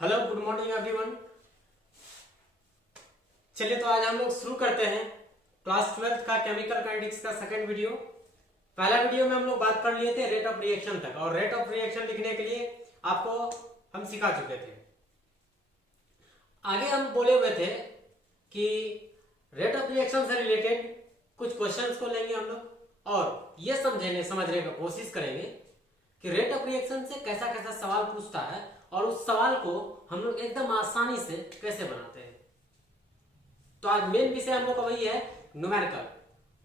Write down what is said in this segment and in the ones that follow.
Hello good morning everyone. चलिए तो आज हम लोग शुरू करते हैं क्लास 12th का केमिकल काइनेटिक्स का सेकंड वीडियो। पहला वीडियो में हम लोग बात कर लिए थे रेट ऑफ रिएक्शन तक, और रेट ऑफ रिएक्शन लिखने के लिए आपको हम सिखा चुके थे। आगे हम बोले हुए थे कि रेट ऑफ रिएक्शन से रिलेटेड कुछ क्वेश्चंस को लेंगे हम लोग और ये समझने की कोशिश करेंगे कि रेट ऑफ रिएक्शन से कैसा कैसा सवाल पूछता है और उस सवाल को हम लोग एकदम आसानी से कैसे बनाते हैं। तो आज मेन विषय हम लोग का वही है न्यूमेरिकल,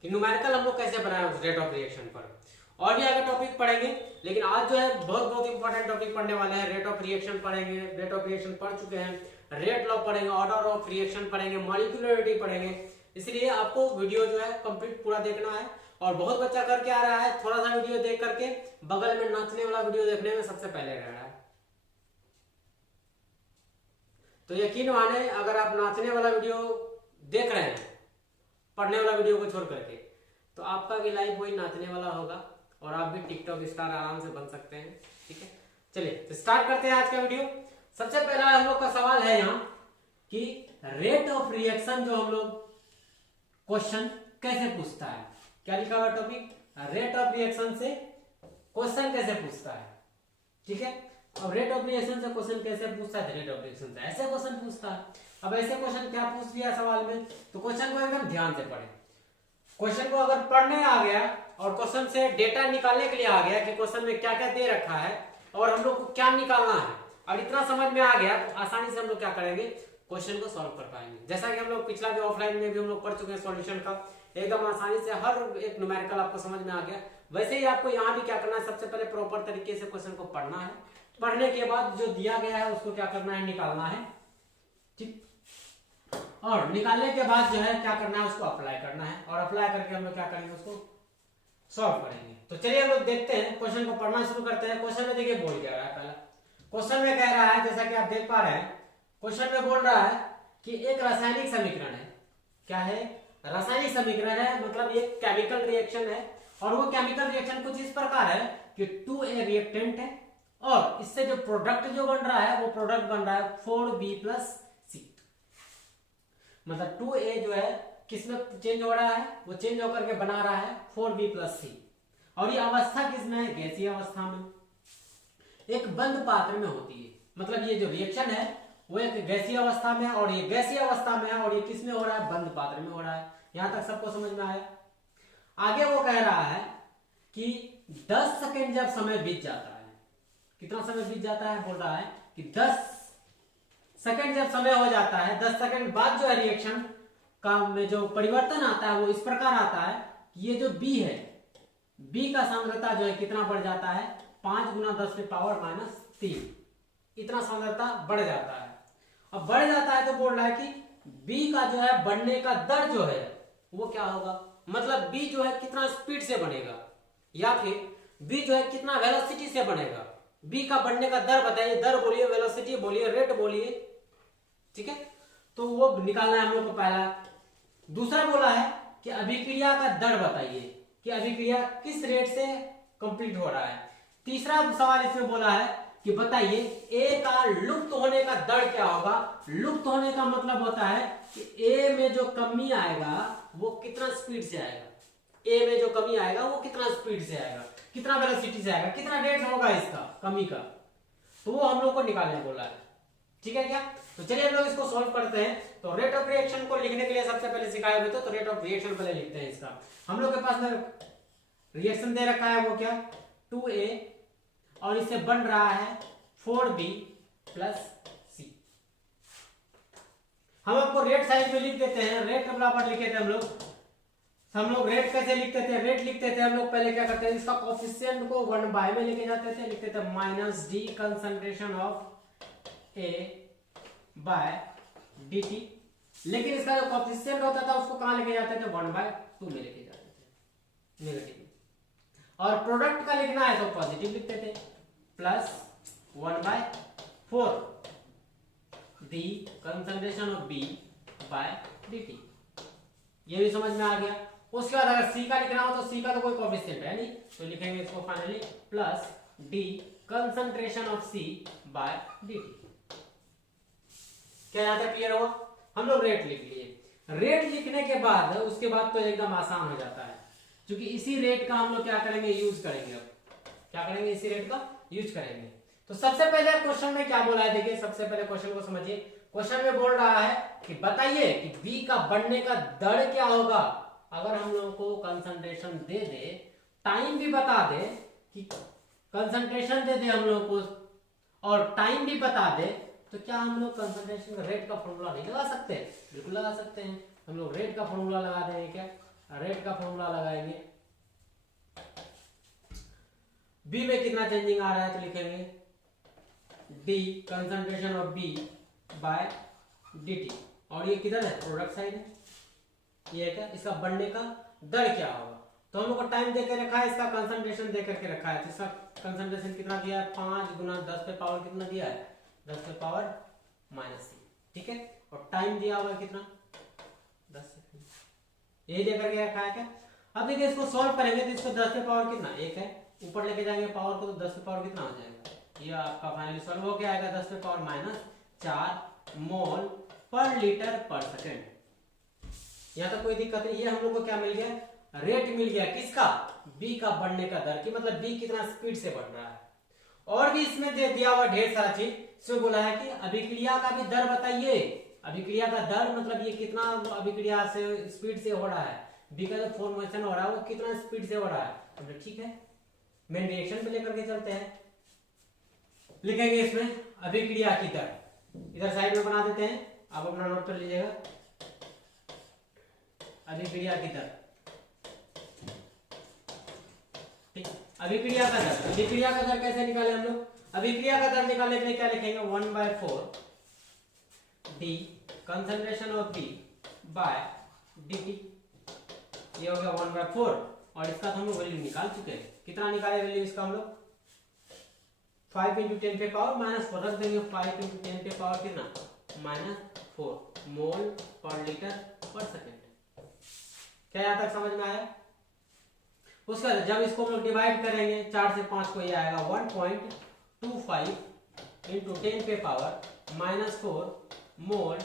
कि न्यूमेरिकल हम लोग कैसे बनाए उस रेट ऑफ रिएक्शन पर। और भी आगे टॉपिक पढ़ेंगे, लेकिन आज जो है बहुत इंपॉर्टेंट टॉपिक पढ़ने वाले हैं। रेट ऑफ रिएक्शन पढ़ेंगे, रेट ऑफ रिएक्शन पढ़ चुके हैं, रेट लॉ पढ़ेंगे, ऑर्डर ऑफ रिएक्शन पढ़ेंगे, मॉलिक्यूलरिटी पढ़ेंगे। इसलिए आपको वीडियो जो है कंप्लीट पूरा देखना है। और बहुत बच्चा करके आ रहा है, थोड़ा सा वीडियो देख करके बगल में नाचने वाला वीडियो देखने में सबसे पहले रह रहा है। तो यकीन माने अगर आप नाचने वाला वीडियो देख रहे हैं पढ़ने वाला वीडियो को छोड़ करके, तो आपका भी लाइफ वही नाचने वाला होगा और आप भी टिकटॉक स्टार आराम से बन सकते हैं। ठीक है, चलिए तो स्टार्ट करते हैं आज का वीडियो। सबसे पहला हम लोग का सवाल है यहाँ कि रेट ऑफ रिएक्शन जो हम लोग क्वेश्चन कैसे पूछता है। क्या लिखा हुआ टॉपिक, रेट ऑफ रिएक्शन से क्वेश्चन कैसे पूछता है। ठीक है, अब रेट ऑफ रिएक्शन से क्वेश्चन कैसे पूछता है, रेट ऑफ रिएक्शन से ऐसे क्वेश्चन पूछता है। अब ऐसे क्वेश्चन क्या पूछ दिया सवाल में, तो क्वेश्चन को एकदम ध्यान से पढ़े। क्वेश्चन को अगर पढ़ने आ गया और क्वेश्चन से डेटा निकालने के लिए आ गया कि क्वेश्चन में क्या क्या दे रखा है और हम लोग को क्या निकालना है, और इतना समझ में आ गया तो आसानी से हम लोग क्या करेंगे, क्वेश्चन को सॉल्व कर पाएंगे। जैसा कि हम लोग पिछला भी ऑफलाइन में भी हम लोग पढ़ चुके हैं सॉल्यूशन का, एकदम आसानी से हर एक न्यूमेरिकल आपको समझ में आ गया। वैसे ही आपको यहाँ भी क्या करना है, सबसे पहले प्रॉपर तरीके से क्वेश्चन को पढ़ना है। पढ़ने के बाद जो दिया गया है उसको क्या करना है, निकालना है। ठीक, और निकालने के बाद जो है क्या करना है, उसको अप्लाई करना है, और अप्लाई करके हम लोग क्या करेंगे, उसको सॉल्व करेंगे। तो चलिए हम लोग देखते हैं, क्वेश्चन को पढ़ना शुरू करते हैं। क्वेश्चन में देखिए बोल क्या रहा है। पहला क्वेश्चन में कह रहा है, जैसा कि आप देख पा रहे हैं, क्वेश्चन में बोल रहा है कि एक रासायनिक समीकरण है। क्या है, रासायनिक समीकरण है, मतलब ये केमिकल रिएक्शन है। और वो केमिकल रिएक्शन कुछ इस प्रकार है कि 2A रिएक्टेंट है और इससे जो प्रोडक्ट जो बन रहा है वो प्रोडक्ट बन रहा है 4B+C। मतलब 2A जो है किसमें चेंज हो रहा है, वो चेंज होकर के बना रहा है 4B+C। और ये अवस्था किसमें है, गैसीय अवस्था में, एक बंद पात्र में होती है। मतलब ये जो रिएक्शन है वो एक गैसीय अवस्था में है, और ये गैसीय अवस्था में है, और ये किसमें हो रहा है, बंद पात्र में हो रहा है। यहां तक सबको समझ में आया। आगे वो कह रहा है कि 10 सेकेंड जब समय बीत जाता है, कितना समय बीत जाता है, बोल रहा है कि 10 सेकेंड जब समय हो जाता है, 10 सेकेंड बाद जो है रिएक्शन का में जो परिवर्तन आता है वो इस प्रकार आता है कि ये जो B है, B का सांद्रता जो है कितना बढ़ जाता है, 5 × 10⁻³ इतना सांद्रता बढ़ जाता है। अब बढ़ जाता है तो बोल रहा है कि B का जो है बढ़ने का दर जो है वो क्या होगा, मतलब B जो है कितना स्पीड से बनेगा, या फिर B जो है कितना वेलोसिटी से बनेगा। B का बढ़ने का दर बताइए, दर बोलिए, वेलोसिटी बोलिए, रेट बोलिए। ठीक है, तो वो निकालना है हम लोग को पहला। दूसरा बोला है कि अभिक्रिया का दर बताइए कि अभिक्रिया किस रेट से कंप्लीट हो रहा है। तीसरा सवाल इसमें बोला है कि बताइए A का लुप्त होने का दर क्या होगा। लुप्त होने का मतलब होता है कि A में जो कमी आएगा वो कितना स्पीड से आएगा, A में जो कमी आएगा वो कितना स्पीड से आएगा, कितना वेलोसिटी से आएगा, कितना रेट होगा इसका कमी का, तो वो हम लोग को निकालने बोला है। ठीक है क्या, तो चलिए हम लोग इसको सॉल्व करते हैं। तो रेट ऑफ रिएक्शन को लिखने के लिए सबसे पहले सिखाए हुए तो रेट ऑफ रिएक्शन पहले लिखते हैं इसका। हम लोग के पास में रिएक्शन दे रखा है वो क्या, 2A, और इससे बन रहा है 4B+C। हम आपको रेट साइड में लिख देते हैं, रेट का बराबर लिखे थे हम लोग रेट कैसे लिखते थे, रेट लिखते थे हम लोग पहले क्या करते हैं, इसका कोफिशिएंट को 1/, में लेके जाते थे, लिखते थे -D कंसंट्रेशन ऑफ A/dt। लेकिन इसका जो कोफिशिएंट होता था उसको कहां लेके जाते थे, 1/2 में लेके जाते थे, नेगेटिव। और प्रोडक्ट का लिखना है तो पॉजिटिव लिखते थे, +1/4 D कंसंट्रेशन ऑफ B/dt। ये भी समझ में आ गया। उसके बाद अगर C का लिखना हो तो C का तो कोई कोफिशिएंट है नहीं, तो लिखेंगे इसको finally +D concentration of C/dt। क्या यहाँ तक क्लियर हुआ? हम लोग रेट लिख लिए। रेट लिखने के बाद उसके बाद तो एकदम आसान हो जाता है, क्योंकि इसी रेट का हम लोग क्या करेंगे, यूज करेंगे। अब क्या करेंगे, इसी रेट का यूज करेंगे। तो सबसे पहले क्वेश्चन में क्या बोला है, देखिए सबसे पहले क्वेश्चन को समझिए। क्वेश्चन में बोल रहा है कि बताइए कि बी का बढ़ने का दर क्या होगा अगर हम लोगों को कंसंट्रेशन दे दे, टाइम भी बता दे कि कंसंट्रेशन दे दे हम लोगों को और टाइम भी बता दे, तो क्या हम लोग कंसंट्रेशन का रेट का फॉर्मूला नहीं लगा सकते? बिल्कुल लगा सकते हैं। हम लोग रेट का फॉर्मूला लगा देंगे। क्या रेट का फॉर्मूला लगाएंगे? बी में कितना चेंजिंग आ रहा है तो लिखेंगे d concentration of B by dt। और ये किधर है, प्रोडक्ट साइड है। ये है क्या, इसका बढ़ने का दर क्या होगा? तो हम लोग को टाइम देकर रखा है, इसका कंसंट्रेशन दे करके रखा है। तो इसका कंसंट्रेशन कितना दिया है, 5 गुना 10 पे पावर कितना दिया है, 10 पे पावर -c। ठीक है, और टाइम दिया हुआ है कितना, 10 सेकंड। यही दे करके रखा है क्या? अब देखिए इसको सॉल्व करेंगे तो इसको 10 पे पावर कितना, 1 है, ऊपर लेके जाएंगे पावर को तो 10 पे पावर कितना हो जाएगा, ये आपका फाइनली सॉल्व हो क्या आएगा, 10 पे पावर -4 मोल पर लीटर पर सेकंड। यहाँ तक कोई दिक्कत नहीं। ये हम लोग को क्या मिल गया, रेट मिल गया किसका, बी का बढ़ने का दर की, मतलब बी कितना स्पीड से बढ़ रहा है। और भी इसमें दे दिया हुआ ढेर सारा चीज। इसमें बोला है कि अभिक्रिया का भी दर बताइए। अभिक्रिया का दर मतलब ये कितना अभिक्रिया से स्पीड से हो रहा है, बी का जो फॉर्मेशन हो रहा है वो कितना स्पीड से हो रहा है। तो ठीक है, मेन रिएक्शन पे लेकर के चलते हैं। लिखेंगे इसमें अभिक्रिया की दर, इधर साइड में बना देते हैं, आप अपना नोट कर लीजिएगा। अभिक्रिया की दर, ठीक, अभिक्रिया का दर। अभिक्रिया का दर कैसे निकाले हम लोग, अभिक्रिया का दर निकालने के लिए क्या लिखेंगे, 1/4 d concentration of B by dt। ये हो गया 1/4 और इसका तो हम लोग वैल्यू निकाल चुके हैं। कितना निकाले वैल्यू इसका हम लोग, 5 × 10 पे पावर -4 रख देंगे। 5 × 10 पे पावर कितना, -4 मोल पर लीटर पर सेकंड। क्या यहाँ तक समझ में आया? उसका जब इसको हम लोग डिवाइड करेंगे 4 से 5 को, ये आएगा 1.25 × 10 पे पावर -4 मोल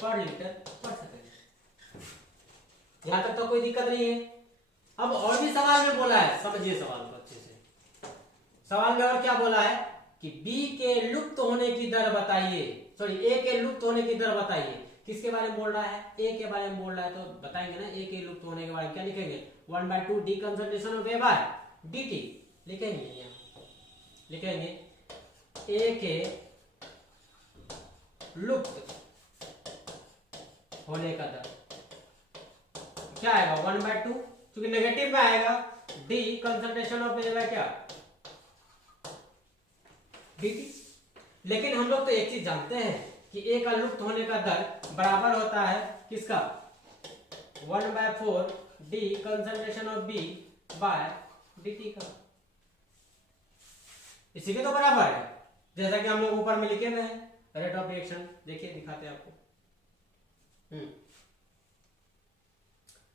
पर लीटर पर सेकंड। यहाँ तक तो कोई दिक्कत नहीं है। अब और भी सवाल में बोला है, समझिए सवाल को अच्छे से। सवाल में और क्या बोला है कि बी के लुप्त होने की दर बताइए, सॉरी ए के लुप्त होने की दर बताइए। किसके बारे में बोल रहा है, ए के बारे में बोल रहा है, तो बताएंगे ना ए के लुप्त होने के बारे में। क्या लिखेंगे, 1/2 d concentration of A by dt लिखेंगे। यहाँ लिखेंगे ए के लुप्त होने का दर क्या आएगा, 1/2, क्योंकि नेगेटिव में आएगा, d concentration of A by क्या, dt। लेकिन हम लोग तो एक चीज जानते हैं कि ए का लुप्त होने का दर बराबर होता है किसका, 1/4 d concentration of B by dt का। इसी के तो बराबर है, जैसा कि हम लोग ऊपर में लिखे हुए हैं रेट ऑफ रिएक्शन। देखिए दिखाते हैं आपको,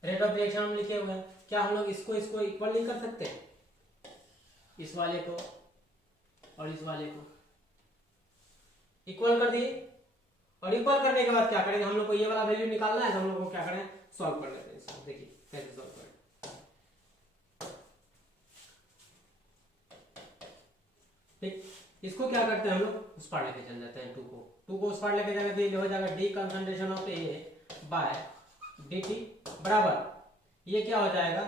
रेट ऑफ रिएक्शन हम लिखे हुए हैं। क्या हम लोग इसको इक्वल नहीं कर सकते, इस वाले को और इस वाले को इक्वल कर दिए, और इक्वल करने के बाद क्या करेंगे, हम लोग को ये वाला वैल्यू निकालना है, तो हम लोग को क्या करें, सॉल्व कर लेते हैं इसको। देखिए कैसे सॉल्व करें। ठीक, इसको क्या करते हैं हम लोग, उस पार लेके चल जाते हैं, 2 को उस पार लेके जाएंगे तो ये हो जाएगा d concentration of A by dt बराबर, ये क्या हो जाएगा,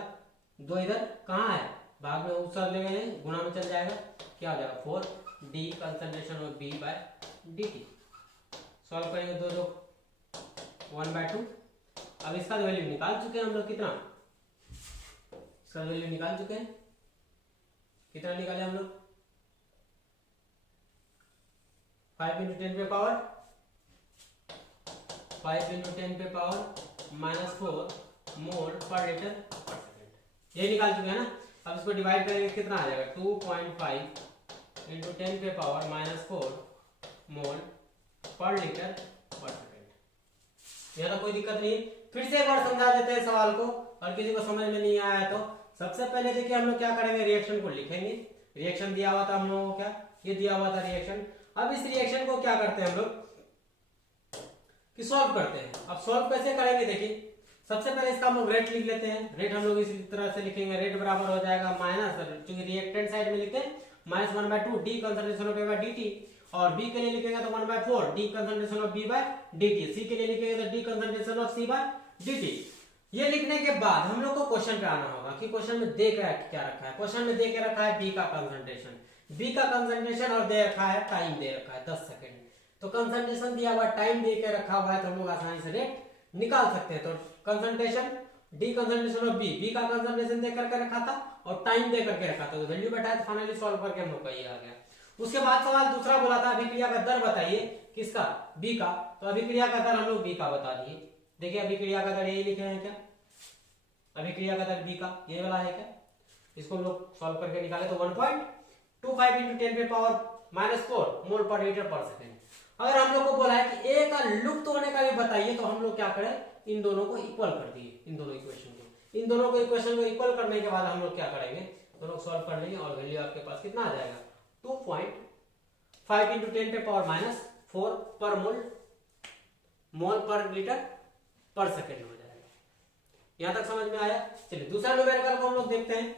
2 इधर कहाँ है, भाग में उत्तर ले गए, गुणा में चल जाएगा, क्या हो जाएगा 4 d concentration of B by dt। Solve करेंगे 2 1/2। अब इसका वैल्यू निकाल चुके हैं हम लोग, कितना, इसका वैल्यू निकाल चुके हैं, कितना निकाले हम लोग, 5 × 10 पे पावर, 5 × 10 पे पावर -4 मोल पर लीटर पर सेकंड। ये निकाल चुके हैं ना। अब इसको डिवाइड करेंगे कितना आ जाएगा, 2.5 × 10 पे पावर -4 मोल पर लीटर पर सेकंड। यहाँ तो कोई दिक्कत नहीं। फिर से एक बार समझा देते हैं सवाल को, और किसी को समझ में नहीं आया तो सबसे पहले देखिए हम लोग क्या करेंगे, रिएक्शन को लिखेंगे। रिएक्शन दिया हुआ था हम लोगों को, क्या ये दिया हुआ था रिएक्शन। अब इस रिएक्शन को क्या करते हैं हम लोग, कि सॉल्व करते हैं। अब सॉल्व कैसे करेंगे देखिए, सबसे पहले इसका हम लोग रेट लिख लेते हैं। रेट हम लोग इसी तरह से लिखेंगे, रेट बराबर हो जाएगा माइनस, चूंकि रिएक्टेंट साइड में लिखते हैं -1/2 d concentration of A by dt, और बी के लिए लिखेंगे तो 1/4 d concentration of B by dt, C के लिए लिखेंगे तो d concentration of C by dt। ये लिखने के बाद हम लोग को क्वेश्चन पे आना होगा कि क्वेश्चन में दे क्या रखा है। क्वेश्चन में दे के रखा है बी का कंसंट्रेशन, बी का कंसंट्रेशन और दे रखा है टाइम, दे रखा है 10 सेकंड। तो कंसंट्रेशन दिया हुआ, टाइम दे के रखा हुआ है, तो हम लोग आसानी से रेट निकाल सकते हैं। तो concentration d concentration of B का कंसंट्रेशन दे करके रखा था और टाइम दे करके रखा था, तो वैल्यू बैठा है, तो फाइनली सॉल्व करके हम लोग का ये आ गया। उसके बाद सवाल दूसरा बोला था अभिक्रिया का दर बताइए, किसका, बी का। तो अभिक्रिया का दर हम लोग बी का बता दिए। देखिए अभिक्रिया का दर यही लिखे हैं क्या, अभिक्रिया का दर बी का ये वाला है क्या, इसको हम लोग सॉल्व करके निकाले तो 1.25 × 10⁻⁻⁴ मोल पर लीटर पर सेकंड। अगर हम लोग को बोला है कि ए का लुप्त होने का भी बताइए, तो हम लोग क्या करें, इन दोनों को इक्वल कर दिए, इन दोनों इक्वेशन को इक्वल करने के बाद हम लोग क्या करेंगे, दोनों सॉल्व कर लेंगे और वैल्यू आपके पास कितना आ जाएगा, 2.5 × 10⁻⁴ पर मोल पर लीटर पर सेकंड हो जाएगा। यहां तक समझ में आया। चलिए दूसरा न्यूमेरिकल को हम लोग देखते हैं।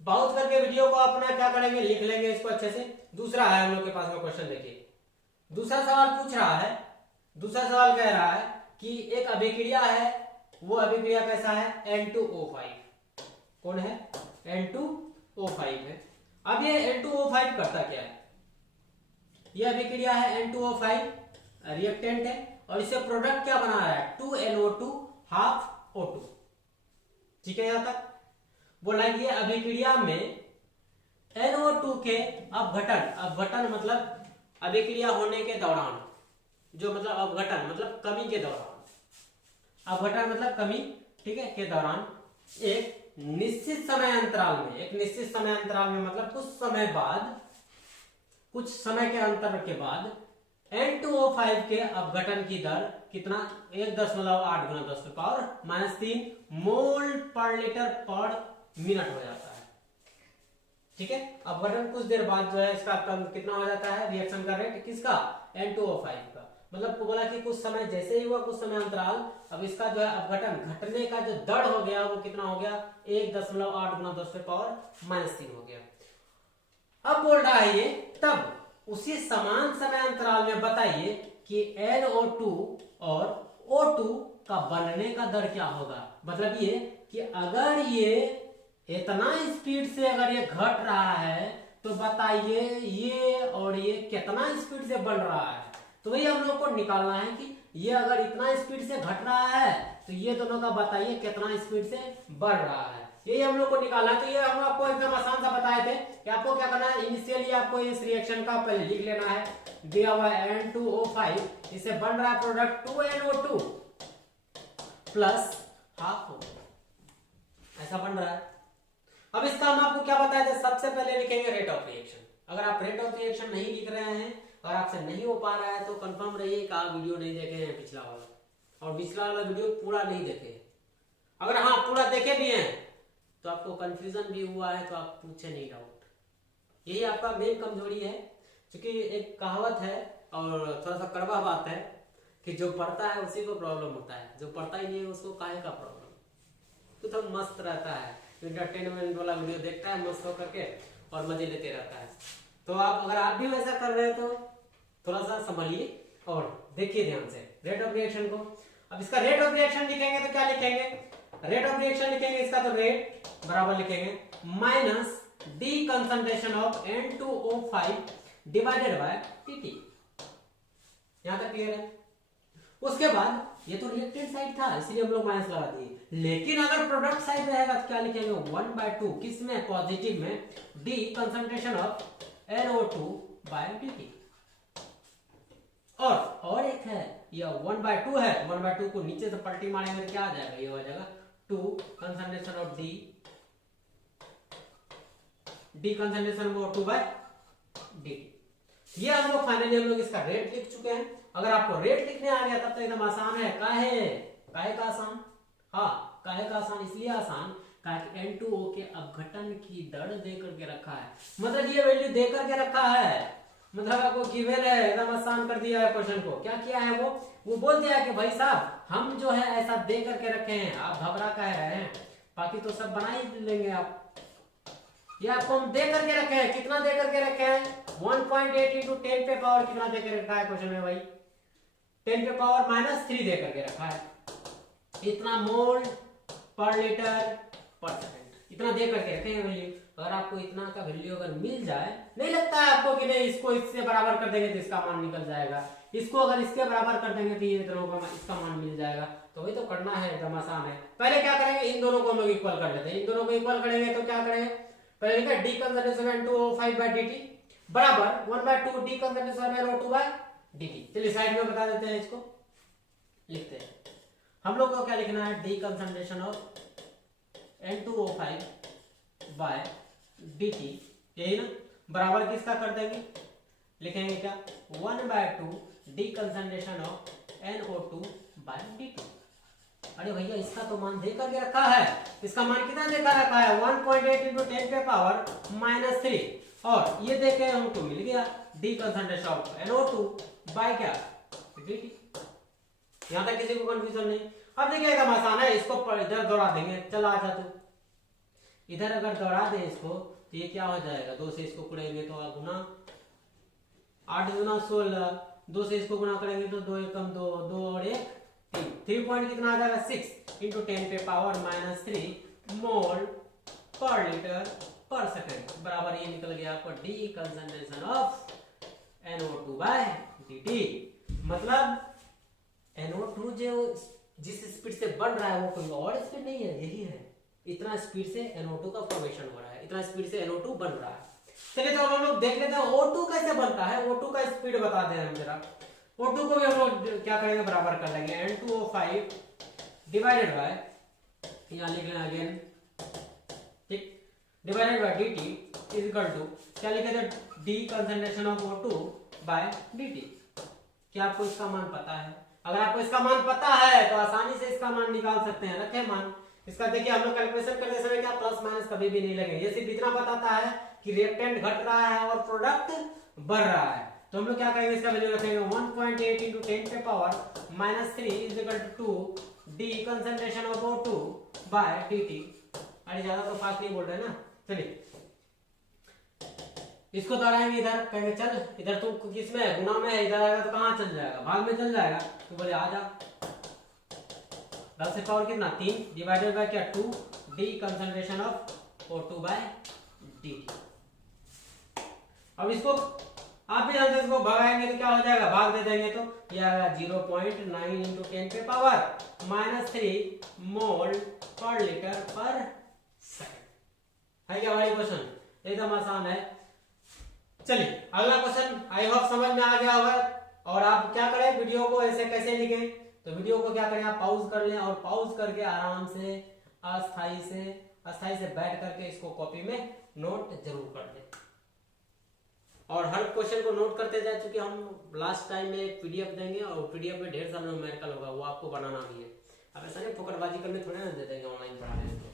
पॉज करके वीडियो को अपना क्या करेंगे, लिख लेंगे इसको अच्छे से। दूसरा है हम लोग के पास में क्वेश्चन, देखिए दूसरा सवाल पूछ रहा है, दूसरा सवाल कह रहा है कि एक अभिक्रिया है, वो अभिक्रिया कैसा है, N2O5। कौन है, N2O5 है। अब ये N2O5 करता क्या है, ये अभिक्रिया है N2O5 रिएक्टेंट है, और इससे प्रोडक्ट क्या बना रहा है, 2NO2 हाफ O2। ठीक है, यहां तक बोला ये अभिक्रिया में NO2 के अपघटन मतलब अभिक्रिया होने के दौरान, जो मतलब अपघटन मतलब कमी के दौरान, अपघटन मतलब कमी, ठीक है, के दौरान एक निश्चित समय अंतराल में मतलब कुछ समय के अंतर के बाद N2O5 के अपघटन की दर कितना, 1.8 × 10⁻³ मोल पर लीटर पर मिनट हो जाता है। ठीक है, अपघटन कुछ देर बाद जो है इसका कितना हो जाता है, रिएक्शन का रेट किसका, N2O5 का। मतलब बोला कि कुछ समय जैसे ही हुआ, कुछ समय अंतराल, अब इसका जो है अपघटन घटने का जो दर हो गया वो कितना हो गया, 1.8 × 10⁻³ हो गया। अब बोल रहा है ये, तब उसी समान समय अंतराल में बताइए कि NO2 और O2 का बनने का दर क्या होगा। मतलब ये कि अगर ये इतना स्पीड से अगर ये घट रहा है, तो बताइए ये और ये कितना स्पीड से बढ़ रहा है। तो वही हम लोग को निकालना है कि ये अगर इतना स्पीड से घट रहा है, तो ये दोनों का बताइए कितना स्पीड से बढ़ रहा है, यही हम लोग को निकालना है। तो ये हम आपको एकदम आसान सा बताए थे कि आपको क्या करना है, इनिशियली आपको इस रिएक्शन का पहले लिख लेना है, दिया हुआ है N2O5, इससे बन रहा है product 2NO2 plus half O2, ऐसा बन रहा है। अब इसका हम आपको क्या बताए थे, सबसे पहले लिखेंगे रेट ऑफ रिएक्शन। अगर आप रेट ऑफ रिएक्शन नहीं लिख रहे हैं और आपसे नहीं हो पा रहा है, तो कंफर्म रहिए कि आप वीडियो नहीं देखे हैं पिछला वाला, और पिछला वाला वीडियो पूरा नहीं देखे। अगर हाँ पूरा देखे भी हैं तो आपको कंफ्यूजन भी हुआ है, तो आप पूछे नहीं डाउट, यही आपका मेन कमजोरी है। क्योंकि एक कहावत है और थोड़ा सा कड़वा बात है कि जो पढ़ता है उसी को प्रॉब्लम होता है, जो पढ़ता ही नहीं है उसको काहे का प्रॉब्लम। तो मस्त रहता है, एंटरटेनमेंट वाला वीडियो देखता है मस्त होकर के और मजे लेते रहता है। तो आप अगर आप भी वैसा कर रहे हैं तो थोड़ा सा संभलिए और देखिए ध्यान से रेट ऑफ रिएक्शन को। अब इसका रेट ऑफ रिएक्शन लिखेंगे तो क्या लिखेंगे, रेट ऑफ रिएक्शन लिखेंगे इसका, तो रेट बराबर लिखेंगे minus D concentration of N2O5 divided by dt। यहां तक क्लियर है। उसके बाद ये तो रिएक्टेंट साइड था इसलिए हम लोग माइनस लगा दिए, लेकिन अगर प्रोडक्ट साइड रहेगा तो क्या लिखेंगे, 1/2 किसमें, पॉजिटिव में, d concentration of NO2 by dt। और एक है ये 1/2 है, 1/2 को नीचे से पलटी मारेंगे तो क्या आ जाएगा, ये हो जाएगा 2 concentration of d concentration of O2 by dt। ये हम लोग फाइनली हम लोग इसका रेट लिख चुके हैं। अगर आपको रेट लिखने आ गया तब तो एकदम आसान है। काहे का आसान, हाँ काहे का आसान इसलिए आसान कि N2O के अपघटन की दर दे करके रखा है, मतलब ये वैल्यू दे करके रखा है मतलब आपको गिवन है, एकदम आसान कर दिया है क्वेश्चन को। क्या किया है वो बोल दिया है कि भाई साहब हम जो है ऐसा दे करके रखे हैं, आप घबरा कह रहे हैं, बाकी तो सब बना ही लेंगे आप। ये आपको हम दे करके रखे हैं, कितना दे करके रखे हैं 1.8 इंटू 10 पे पावर कितना दे के रखा है क्वेश्चन में भाई, 10 पे पावर -3 दे करके रखा है। इतना मोल पर लीटर पर सेकंड, इतना दे करके रखे हैं वैल्यू। अगर आपको इतना का वैल्यू अगर मिल जाए, नहीं लगता है आपको कि नहीं इसको इससे बराबर कर देंगे तो इसका मान निकल जाएगा, इसको अगर इसके बराबर कर देंगे तो ये दोनों का इसका मान मिल जाएगा, तो वही तो करना है, एकदम आसान है। पहले क्या करेंगे, इन दोनों को हम लोग इक्वल कर लेते हैं। इन दोनों को इक्वल करेंगे तो क्या करेंगे, पहले लिखा D concentration N2O5 by dt बराबर 1/2 d concentration NO2 by dt। चलिए साइड में बता देते हैं, इसको लिखते हैं। हम लोग को क्या लिखना है, D concentration of N2O5 by dt, यही ना, बराबर किसका कर देंगे, लिखेंगे क्या 1/2 d concentration of NO2 by dt। अरे भैया इसका तो मान दे करके रखा है, इसका मान कितना देखा रखा है 1.8 इंटू 10 पे पावर -3, और ये देखे हमको मिल गया d concentration of NO2 by क्या dt। यहां तक किसी को कंफ्यूजन नहीं। अब देखिए एकदम आसान है, इसको इधर दौड़ा देंगे, चल आ जा तू इधर, अगर दौड़ा दें इसको तो ये क्या हो जाएगा, 2 से इसको गुणेंगे तो गुना 8 गुना 16, 2 से इसको गुना करेंगे तो 2 एकम 2, 2 और 1 3, 3 पॉइंट कितना आ जाएगा 6 इंटू 10 पे पावर -3 मोल पर लीटर पर सेकंड, बराबर ये निकल गया आपको d concentration of NO2 by dt। मतलब NO2 जो जिस स्पीड से बन रहा है वो कोई और स्पीड नहीं है, यही है, इतना स्पीड से NO2 का फॉर्मेशन हो रहा है, इतना स्पीड से NO2 बन रहा है। चलिए तो हम लोग देख लेते हैं O2 कैसे बनता है, O2 का स्पीड बता दें हम जरा। O2 को भी हम लोग क्या करेंगे, बराबर कर लेंगे N2O5 डिवाइडेड बाय, यहाँ लिख लेना अगेन, ठीक, divided by dt is equal to क्या लिखे थे, d concentration of O2 by dt। क्या आपको इसका मान पता है? अगर आपको इसका मान पता है तो आसानी से इसका मान निकाल सकते हैं, रखें मान इसका। देखिए हम लोग कैलकुलेशन करते समय क्या प्लस माइनस कभी भी नहीं लगेंगे, ये सिर्फ इतना बताता है कि रिएक्टेंट घट रहा है और प्रोडक्ट बढ़ रहा है। तो हम लोग क्या करेंगे, इसका वैल्यू रखेंगे 1.8 इंटू 10 पे power -3 is equal to d concentration of O2 by dt। अरे ज्यादा तो फास्ट नहीं बोल रहे ना, चलिए इसको दोहराएंगे, इधर कहेंगे चल इधर तू किस में है, गुना में है, इधर आएगा तो कहां चल जाएगा, भाग में चल जाएगा, तो बोले आ जा, 10 से पावर कितना 3 डिवाइडेड बाय क्या 2 d concentration of O2 by dt। अब इसको आप भी जानते हैं, इसको भगाएंगे तो क्या हो जाएगा, भाग दे देंगे तो ये आएगा 0.9 इंटू 10 पे पावर -3 मोल पर लीटर पर सेकंड। है क्या भाई क्वेश्चन, एकदम आसान है। चलिए अगला क्वेश्चन, आई होप समझ में आ गया होगा। और आप क्या करें, वीडियो को ऐसे कैसे लिखें, तो वीडियो को क्या करें, आप पॉज कर लें और पॉज करके आराम से अस्थाई से बैठ करके इसको कॉपी में नोट जरूर कर लें, और हर क्वेश्चन को नोट करते जाए, क्योंकि हम लास्ट टाइम में एक पीडीएफ देंगे और पीडीएफ में ढेर सारा न्यूमेरिकल होगा, वो आपको बनाना भी है। अब ऐसा नहीं फोकटबाजी करने थोड़े ना दे देंगे ऑनलाइन पढ़ाने में।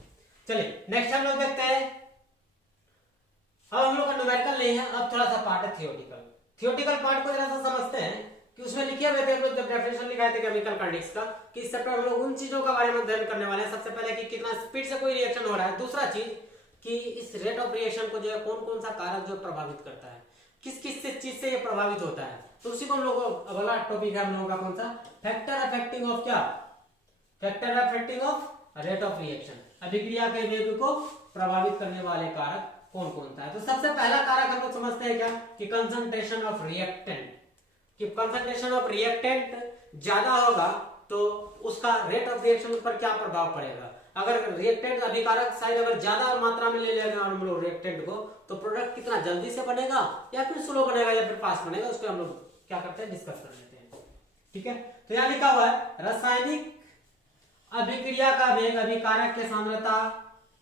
चलिए नेक्स्ट हम लोग देखते हैं, अब हम लोग का न्यूमेरिकल नहीं है, अब थोड़ा सा पार्ट है थियोरेटिकल। थियोरेटिकल पार्ट को जरा सा समझते हैं कि उसमें लिखे हुए थे हम लोग, जब डेफिनेशन लिखाए थे केमिकल काइनेटिक्स का, कि इस चैप्टर में हम लोग उन चीजों के बारे में अध्ययन करने वाले हैं। सबसे पहले कि कितना स्पीड से कोई रिएक्शन हो रहा है, दूसरा चीज कि इस रेट ऑफ रिएक्शन को जो है कौन कौन सा कारक जो प्रभावित करता है, किस किस चीज से ये प्रभावित होता है। तो उसी को हम लोग अगला टॉपिक है हम लोगों का कौन सा, फैक्टर अफेक्टिंग ऑफ क्या, factor affecting of rate of reaction, अभिक्रिया के वेग को प्रभावित करने वाले कारक कौन कौन सा है। तो सबसे पहला कारक हम लोग समझते हैं क्या, कि कंसंट्रेशन ऑफ रिएक्टेंट, कि कंसंट्रेशन ऑफ रिएक्टेंट ज्यादा होगा तो उसका रेट ऑफ रिएक्शन पर क्या प्रभाव पड़ेगा। अगर रिएक्टेंट अभिकारक साइड अगर ज्यादा मात्रा में ले लेगा हम लोग रिएक्टेंट को, तो प्रोडक्ट कितना जल्दी से बनेगा या फिर स्लो बनेगा या फिर फास्ट बनेगा, उसको हम लोग क्या करते हैं, डिस्कस कर लेते हैं। ठीक है, तो यहाँ लिखा हुआ है रासायनिक अभिक्रिया का वेग अभिकारक के सांद्रता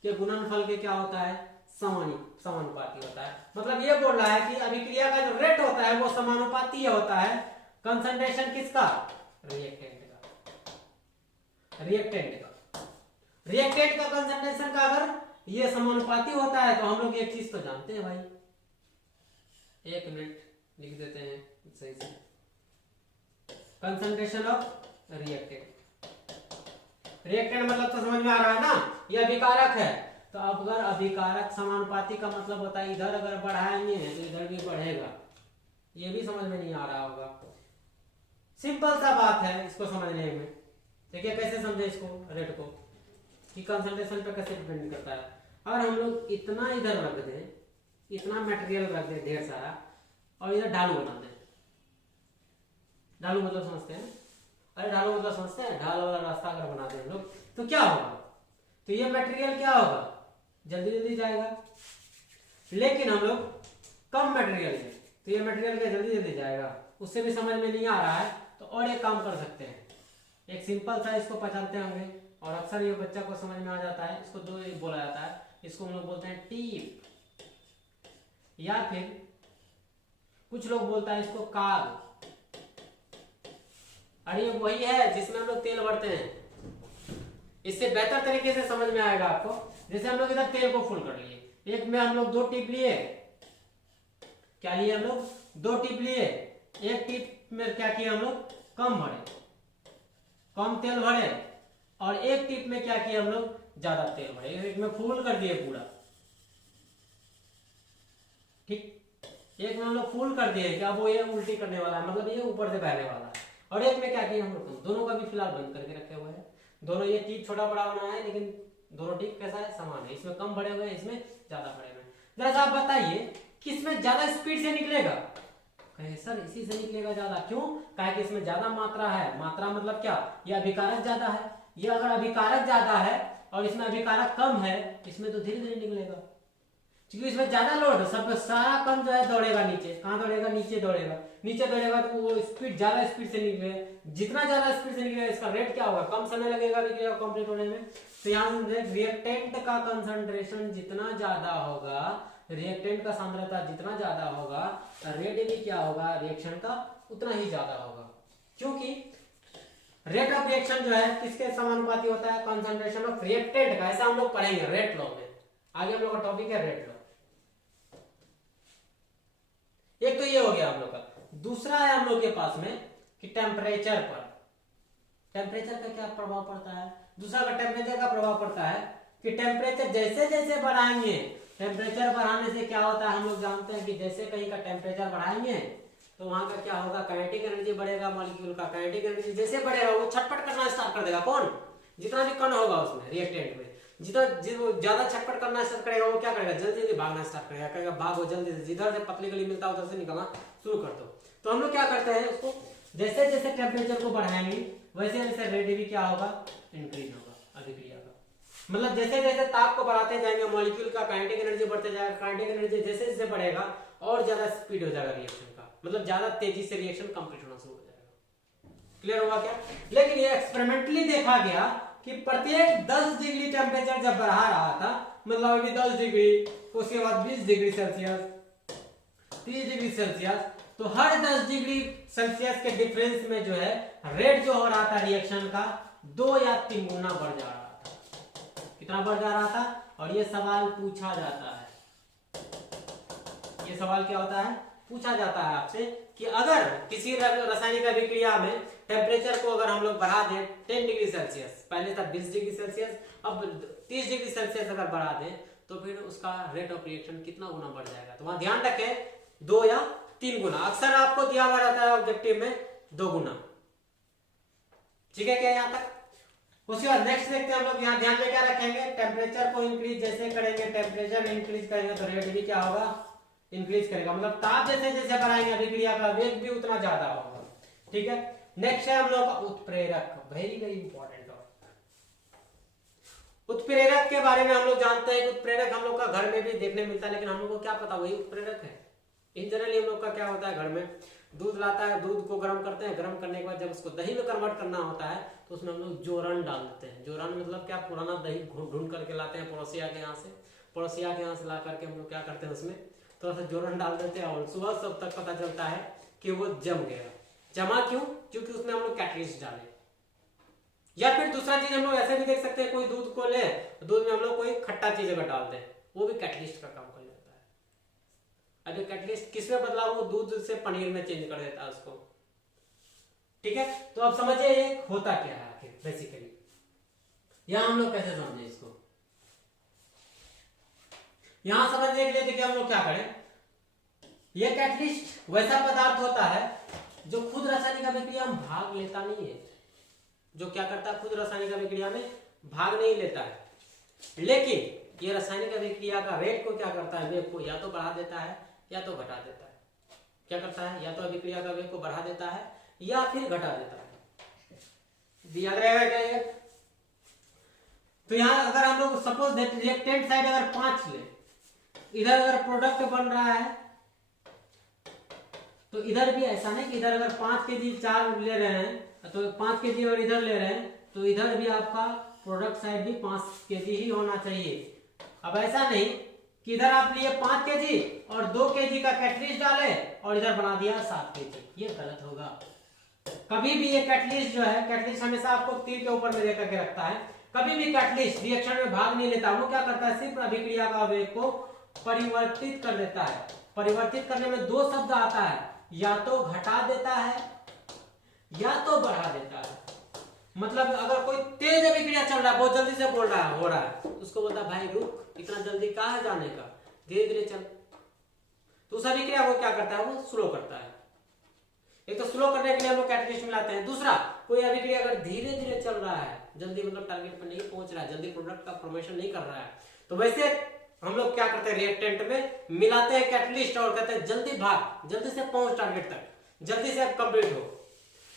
के गुणनफल के क्या होता है, समानुपाती होता है। मतलब ये बोल रहा है कि अभिक्रिया का जो रेट होता है वो समानुपाती होता है कंसंट्रेशन किसका, रिएक्टेंट का। रिएक्टेंट का कंसंट्रेशन का अगर ये समानुपाती होता है तो हम लोग एक चीज तो जानते हैं भाई, एक मिनट लिख देते हैं सही से, कंसंट्रेशन ऑफ रिएक्टेंट। रिएक्टेंट मतलब तो समझ में आ रहा है ना, ये अभिकारक है। तो अब अगर अभिकारक समानुपाती का मतलब होता है इधर अगर बढ़ाएंगे तो इधर भी बढ़ेगा, ये भी समझ में नहीं आ रहा होगा। सिंपल सा बात है इसको समझने में। देखिए कैसे समझे इसको, रेट को, कि कंसंट्रेशन पे कैसे डिपेंड करता है। अगर हम लोग इतना इधर रख दें, इतना मटेरियल रख दें ढेर सारा, और इधर ढालू बना दें, ढालू मतलब समझते हैं, अरे ढालू मतलब समझते हैं, ढाल वाला रास्ता अगर बना दें हम लोग तो क्या होगा, तो ये मटेरियल क्या होगा, जल्दी जल्दी जाएगा। लेकिन हम लोग कम मटेरियल है तो ये मटेरियल क्या जल्दी जल्दी जाएगा, उससे भी समझ में नहीं आ रहा है। तो और एक काम कर सकते हैं, एक सिंपल सा इसको पहचानते होंगे और अक्सर ये बच्चा को समझ में आ जाता है, इसको दो बोला जाता है, इसको हम लोग बोलते हैं टीप, या फिर कुछ लोग बोलता है इसको काग। और ये वही है जिसमें हम लोग तेल भरते हैं। इससे बेहतर तरीके से समझ में आएगा आपको। जैसे हम लोग इधर तेल को फुल कर लिए, एक में हम लोग 2 टिप लिए, क्या लिए हम लोग 2 टिप लिए, एक टिप में क्या किया हम लोग कम भरे, कम तेल भरे, और एक टिप में क्या किया हम लोग ज्यादा तेल भरे, एक में फुल कर दिए पूरा, ठीक। एक में हम लोग फुल कर दिए कि अब वो ये उल्टी करने वाला है, मतलब ये ऊपर से बहने वाला है। और एक में क्या किया हम लोग, दोनों का भी फिलहाल बंद करके रखे हुए हैं। दोनों ये टिप छोटा बड़ा बना है, लेकिन दोनों टिप कैसा है, समान है। इसमें कम भरे हुए हैं, इसमें ज्यादा भरे हुए हैं। जरा आप बताइए किसमें ज्यादा स्पीड से निकलेगा, कहे सर इसी से निकलेगा ज्यादा। क्यों, कहे कि इसमें ज्यादा मात्रा है। मात्रा मतलब क्या, ये अभिकारक ज्यादा है। ये अगर अभिकारक ज्यादा है और इसमें अभिकारक कम है, इसमें तो धीरे धीरे निकलेगा, क्योंकि इसमें ज्यादा लोड, सब सारा कम जो है दौड़ेगा नीचे। कहाँ दौड़ेगा, नीचे दौड़ेगा। नीचे दौड़ेगा तो वो स्पीड ज्यादा स्पीड से निकलेगा। जितना ज्यादा स्पीड से निकलेगा इसका रेट क्या होगा, कम समय लगेगा निकलेगा कंप्लीट होने में। तो यहाँ रिएक्टेंट का कंसंट्रेशन जितना ज्यादा होगा, रिएक्टेंट का सांद्रता जितना ज्यादा होगा, रेट भी क्या होगा रिएक्शन का उतना ही ज्यादा होगा। क्योंकि रेट ऑफ रिएक्शन जो है किसके समानुपाती होता है, कंसंट्रेशन ऑफ रिएक्टेंट का। ऐसा हम लोग पढ़ेंगे रेट लॉ में, आगे हम लोग का टॉपिक है रेट लॉ। एक तो ये हो गया हम लोग का। दूसरा है हम लोग के पास में कि टेम्परेचर पर, टेम्परेचर का क्या प्रभाव पड़ता है। दूसरा का टेम्परेचर का प्रभाव पड़ता है कि टेम्परेचर जैसे जैसे बढ़ाएंगे, टेम्परेचर बढ़ाने से क्या होता है हम लोग जानते हैं कि जैसे कहीं का टेम्परेचर बढ़ाएंगे तो वहां का क्या होगा, काइनेटिक एनर्जी बढ़ेगा, मॉलिक्यूल का काइनेटिक एनर्जी जैसे बढ़ेगा वो छटपट करना स्टार्ट कर देगा। कौन, जितना भी कण होगा उसमें रिएक्टेंट में, जितना ज्यादा छटपट करना स्टार्ट करेगा वो क्या करेगा, जल्दी जल्दी भागना स्टार्ट करेगा, कहेगा भागो जल्दी से, जिधर से पतली गली मिलता है उधर से निकलना शुरू कर दो। तो हम लोग क्या करते हैं उसको, जैसे जैसे टेम्परेचर को बढ़ाएंगे वैसे वैसे रेट भी क्या होगा, इंक्रीज होगा अभिक्रिया का। मतलब जैसे जैसे ताप को बढ़ाते जाएंगे मॉलिक्यूल का काइनेटिक एनर्जी बढ़ते जाएगा, काइनेटिक एनर्जी जैसे जैसे बढ़ेगा और ज्यादा स्पीड हो जाएगा रिएक्शन का, मतलब ज्यादा तेजी से रिएक्शन कंप्लीट होना शुरू हो जाएगा। क्लियर होगा क्या। लेकिन ये एक्सपेरिमेंटली देखा गया कि प्रत्येक 10 डिग्री टेम्परेचर जब बढ़ा रहा था, मतलब अभी 10 डिग्री, उसके बाद 20 डिग्री सेल्सियस, 30 डिग्री सेल्सियस, तो हर 10 डिग्री सेल्सियस के डिफरेंस में जो है रेट जो हो रहा था रिएक्शन का 2 या 3 गुना बढ़ जा रहा था। कितना बढ़ जा रहा था, और ये सवाल पूछा जाता है, ये सवाल क्या होता है, पूछा जाता है आपसे कि अगर किसी रासायनिक अभिक्रिया में टेम्परेचर को अगर हम लोग बढ़ा दें 10 डिग्री सेल्सियस, पहले था 20 डिग्री सेल्सियस, अब 30 डिग्री सेल्सियस अगर बढ़ा दें तो फिर उसका रेट ऑफ रिएक्शन कितना गुना बढ़ जाएगा। तो वहां ध्यान रखें 2 या 3 गुना, अक्सर आपको दिया हुआ रहता है ऑब्जेक्टिव में 2 गुना। ठीक है क्या यहां तक। उसके बाद नेक्स्ट देखते हैं हम लोग, यहाँ ध्यान में क्या रखेंगे, टेम्परेचर को इंक्रीज जैसे करेंगे, टेम्परेचर इंक्रीज करेंगे तो रेट भी क्या होगा, इंक्रीज करेगा। मतलब ताप जैसे जैसे बढ़ाएंगे अभिक्रिया का वेग भी उतना ज्यादा होगा। ठीक है। नेक्स्ट है हम लोग का उत्प्रेरक, वेरी वेरी इंपॉर्टेंट टॉपिक। उत्प्रेरक के बारे में हम लोग जानते हैं कि उत्प्रेरक हम लोग का घर में भी देखने मिलता है, लेकिन हम लोग को क्या पता वही उत्प्रेरक है। इन जनरली हम लोग का क्या होता है, घर में दूध लाता है, दूध को गर्म करते हैं, गर्म करने के बाद जब उसको दही में कन्वर्ट करना होता है तो उसमें हम लोग जोरन डाल देते हैं। जोरन मतलब क्या, पुराना दही ढूंढ करके लाते हैं पड़ोसिया के यहाँ से, पड़ोसिया के यहाँ से ला करके हम लोग क्या करते हैं उसमें थोड़ा सा जोरन डाल देते हैं, और सुबह सब तक पता चलता है कि वो जम गया। जमा क्यों, क्योंकि उसमें हम लोग कैटलिस्ट डाले। या फिर दूसरा चीज हम लोग ऐसे भी देख सकते हैं, कोई दूध को ले, दूध में हम लोग कोई खट्टा चीज अगर डाल दे, वो भी कैटलिस्ट का काम कर जाता अब ये कैटलिस्ट किस में बदला, वो दूध से पनीर में चेंज कर देता है उसको। ठीक है, तो अब समझिए ये होता क्या है आखिर बेसिकली, यहां हम लोग कैसे समझे इसको। यहां समझ लेते कि हम लोग क्या करें, ये कैटलिस्ट वैसा पदार्थ होता है जो खुद रासायनिक अभिक्रिया में भाग लेता नहीं है, जो क्या करता है, खुद रासायनिक अभिक्रिया में भाग नहीं लेता है, लेकिन ये रासायनिक अभिक्रिया का रेट को क्या करता है, वेग को या तो बढ़ा देता है या तो घटा देता है। क्या करता है, या तो अभिक्रिया का वेग को बढ़ा देता है या फिर घटा देता है। याद रहेगा क्या ये। तो यहां अगर हम लोग सपोज रिएक्टेंट साइड अगर 5 ले, इधर अगर प्रोडक्ट बन रहा है तो इधर भी ऐसा नहीं कि इधर अगर 5 केजी 4 ले रहे हैं तो 5 केजी और इधर ले रहे हैं तो इधर भी आपका प्रोडक्ट साइड भी 5 केजी ही होना चाहिए। अब ऐसा नहीं कि इधर आप लिए 5 केजी और 2 केजी का कैटलिस्ट डाले और इधर बना दिया 7 केजी, ये गलत होगा। कभी भी ये कैटलिस्ट जो है, कैटलिस्ट हमेशा आपको तीर के ऊपर में लेकर के रखता है, कभी भी कैटलिस्ट रिएक्शन में भाग नहीं लेता। वो क्या करता है, सिर्फ अभिक्रिया का वेग को परिवर्तित कर देता है। परिवर्तित करने में 2 शब्द आता है, या तो घटा देता है या तो बढ़ा देता है। मतलब अगर कोई तेज अभिक्रिया चल रहा है, बहुत जल्दी से बोल रहा है, हो रहा है, तो उसको बोलता है भाई रुक, इतना जल्दी कहाँ है जाने का, धीरे धीरे चल। तो उस अभिक्रिया को क्या करता है, वो स्लो करता है। एक तो स्लो करने के लिए हम लोग कैटलिस्ट मिलाते हैं। दूसरा, कोई अभिक्रिया अगर धीरे धीरे चल रहा है, जल्दी मतलब टारगेट पर नहीं पहुंच रहा है, जल्दी प्रोडक्ट का फॉर्मेशन नहीं कर रहा है, तो वैसे हम लोग क्या करते हैं, रिएक्टेंट में मिलाते हैं कैटलिस्ट और कहते हैं जल्दी भाग, जल्दी से पहुंच टारगेट तक, जल्दी से कंप्लीट हो।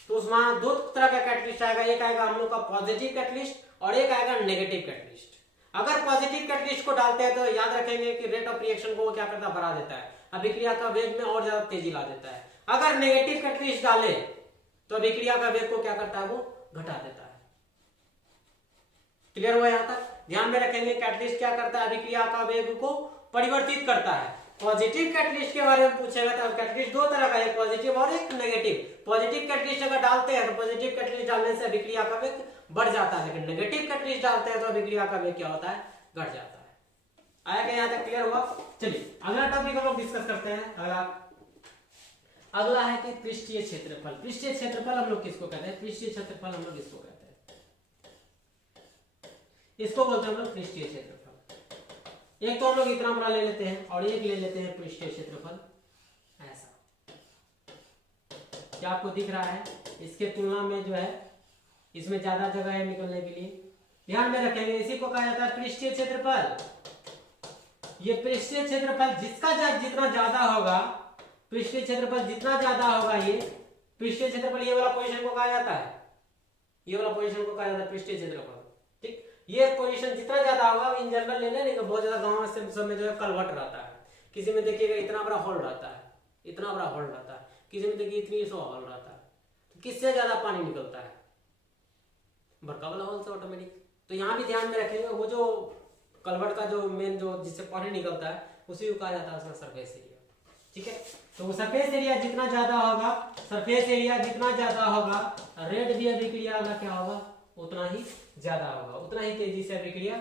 तो उसमें 2 तरह का कैटलिस्ट आएगा, एक आएगा हम लोग का पॉजिटिव कैटलिस्ट और एक आएगा नेगेटिव कैटलिस्ट। अगर पॉजिटिव कैटलिस्ट को डालते हैं तो याद रखेंगे कि रेट ऑफ रिएक्शन को क्या करता है, बढ़ा देता है, अभिक्रिया का वेग में और ज्यादा तेजी ला देता है। अगर नेगेटिव कैटलिस्ट डाले तो अभिक्रिया का वेग को क्या करता है, वो घटा देता है। क्लियर हुआ यहां तक। ध्यान में रखेंगे कैटलिस्ट क्या करता है, अभिक्रिया का वेग को परिवर्तित करता है। पॉजिटिव कैटलिस्ट के बारे में पूछेगा तो कैटलिस्ट 2 तरह का, एक पॉजिटिव और एक नेगेटिव। पॉजिटिव कैटलिस्ट अगर डालते हैं तो पॉजिटिव कैटलिस्ट डालने से अभिक्रिया का वेग बढ़ जाता है, लेकिन नेगेटिव कैटलिस्ट डालते हैं तो अभिक्रिया का वेग क्या होता है, घट जाता है। आया क्या, यहां तक क्लियर हुआ। चलिए अगला टॉपिक हम लोग डिस्कस करते हैं। अगला है कि पृष्ठीय क्षेत्रफल। पृष्ठीय क्षेत्रफल हम लोग किसको कहते हैं, पृष्ठीय क्षेत्रफल हम लोग इसको कहते हैं, इसको बोलते हैं हम लोग पृष्ठीय क्षेत्रफल। एक तो हम लोग इतना बड़ा ले लेते हैं और एक ले लेते हैं पृष्ठीय क्षेत्रफल ऐसा। क्या आपको दिख रहा है, इसके तुलना में जो है इसमें ज्यादा जगह है निकलने के लिए। ध्यान में रखेंगे, इसी को कहा जाता है पृष्ठीय क्षेत्रफल। ये पृष्ठीय क्षेत्रफल जिसका जितना ज्यादा होगा, पृष्ठीय क्षेत्रफल जितना ज्यादा होगा, ये पृष्ठीय क्षेत्रफल, ये वाला पोजीशन को कहा जाता है, ये वाला पोजीशन को कहा जाता है पृष्ठीय क्षेत्रफल। ठीक, ये पोजीशन जितना ज्यादा होगा, इन जनरल ले लेने का बहुत ज्यादा गांव से सब में जो है कलवट रहता है। किसी में देखिएगा इतना बड़ा होल रहता है, इतना बड़ा होल रहता है, किसी में देखिए इतनी सौ होल रहता है। तो किससे ज्यादा पानी निकलता है, बड़का वाला होल से ऑटोमेटिक। तो यहाँ भी ध्यान में रखेंगे, वो जो कलवट का जो मेन जो जिससे पानी निकलता है उसी को कहा जाता है उसका सरफेस एरिया। ठीक है, तो वो सरफेस एरिया जितना ज्यादा होगा, सरफेस एरिया जितना ज्यादा होगा, रेट भी अभिक्रिया का क्या होगा, उतना ही ज्यादा होगा, उतना ही तेजी से अभिक्रिया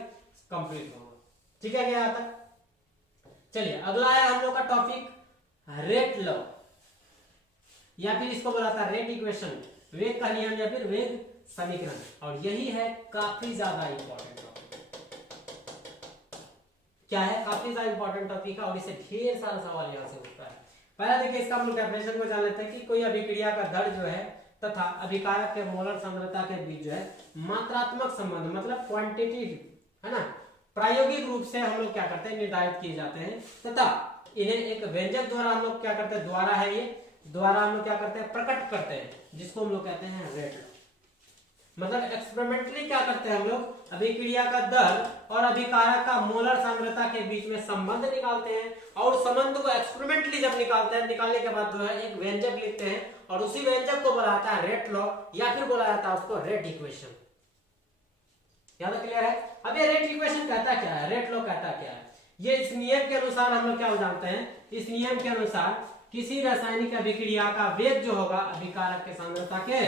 कंप्लीट होगा। ठीक है क्या आता। चलिए अगला है हम लोग का टॉपिक रेट लॉ, या फिर इसको बोला था रेट इक्वेशन, वेग का नियम या फिर वेग समीकरण। और यही है काफी ज्यादा इंपॉर्टेंट टॉपिक। क्या है, काफी ज्यादा इंपॉर्टेंट टॉपिक है और इससे ढेर सारा सवाल यहाँ से उठता है। पहला देखिए इसका हम लोग डेफिनेशन को जान लेते हैं कि कोई अभिक्रिया का दर जो है तथा अभिकारक के मोलर सांद्रता के बीच जो है मात्रात्मक संबंध, मतलब क्वांटिटेटिव है ना, प्रायोगिक रूप से हम लोग क्या करते हैं, निर्धारित किए जाते हैं तथा इन्हें एक व्यंजक द्वारा हम लोग क्या करते हैं, द्वारा है ये, द्वारा हम लोग क्या करते हैं, प्रकट करते हैं, जिसको हम लोग कहते हैं रेट लॉ। मतलब एक्सपेरिमेंटली क्या करते हैं हम लोग, अभिक्रिया का दर और अभिकारक का मोलर सांद्रता के बीच में संबंध निकालते हैं और संबंध को एक्सपेरिमेंटली जब निकालते हैं, निकालने के बाद जो है एक व्यंजक लिखते हैं और उसी व्यंजक को बोला जाता है रेट लॉ या फिर बोला जाता है उसको रेट इक्वेशन। याद क्लियर है। अब ये रेट इक्वेशन कहता क्या है, रेट लॉ कहता क्या है, ये इस नियम के अनुसार हम लोग क्या जानते हैं, इस नियम के अनुसार किसी रासायनिक अभिक्रिया का वेग जो होगा अभिकारक के सांद्रता के